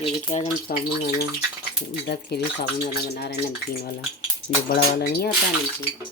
ये देखिए आज हम साबुदाना व्रत के लिए साबुदाना बना रहे हैं, नमकीन वाला, जो बड़ा वाला नहीं आता है नमकीन।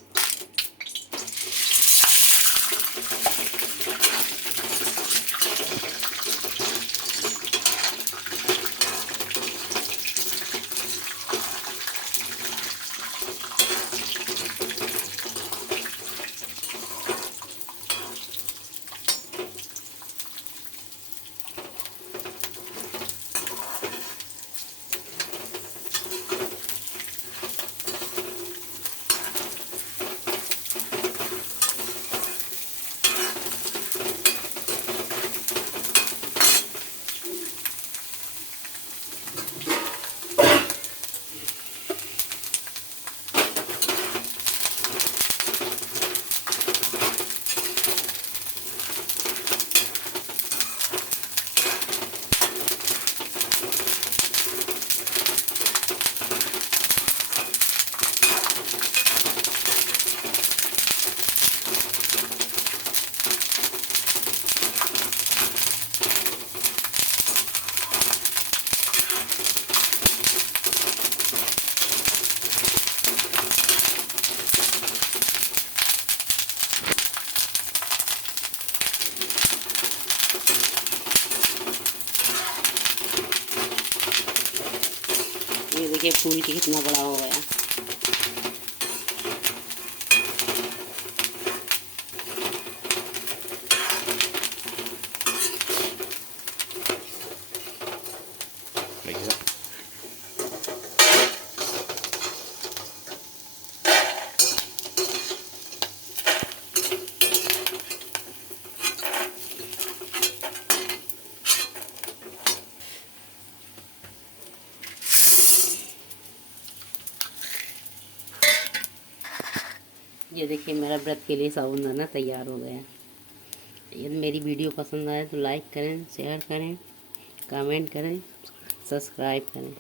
ये देखिए फूल के कितना बड़ा हो गया। ये देखिए मेरा व्रत के लिए साबुदाना तैयार हो गया। यदि मेरी वीडियो पसंद आए तो लाइक करें, शेयर करें, कमेंट करें, सब्सक्राइब करें।